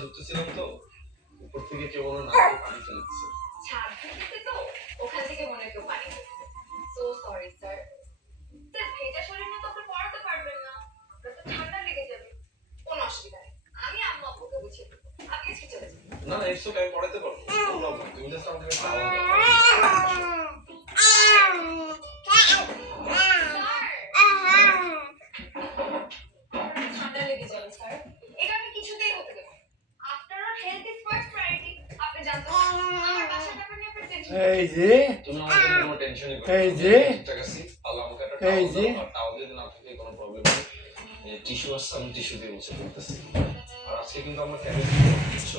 বাসায় ঢুকতেছিলাম তো উপর থেকে কেউ মনে না পানি ফেলে দিচ্ছে। ছাদ থেকে তো ওখান থেকে মনে হয় কেউ পানি দিচ্ছে। So sorry sir. স্যার ভেজা শরীর নিয়ে তো আপনি পড়াতে পারবেন না, আপনার তো ঠান্ডা লেগে যাবে। কোনো অসুবিধা নেই, আমি আম্মু আব্বুকে বুঝিয়ে দেবো, আপনি আজকে চলে যান। না না ইটস ওকে, আমি পড়াতে পারবো। তোমরা তুমি জাস্ট আমাকে সালাম দাও। ঠান্ডা লেগে যাবে স্যার, এটা আমি কিছুতেই হতে দেবো না। After all health is first priority. আপনি জানতে আমার বাসার ব্যাপার নিয়ে আপনার টেনশন এই যে তুমি আমার জন্য কোনো টেনশনই করো না। এই যে ঠিকঠাক আছি, আল্লাহ আমাকে একটা এই টাওয়াল যে দাও, আর টাওয়াল যদি না থাকে কোনো প্রবলেম নেই। টিস্যু আছে, আমি টিস্যু দিয়ে মুছে ফেলতেছি। আর আজকে কিন্তু আমরা ক্যাবে বুঝছো,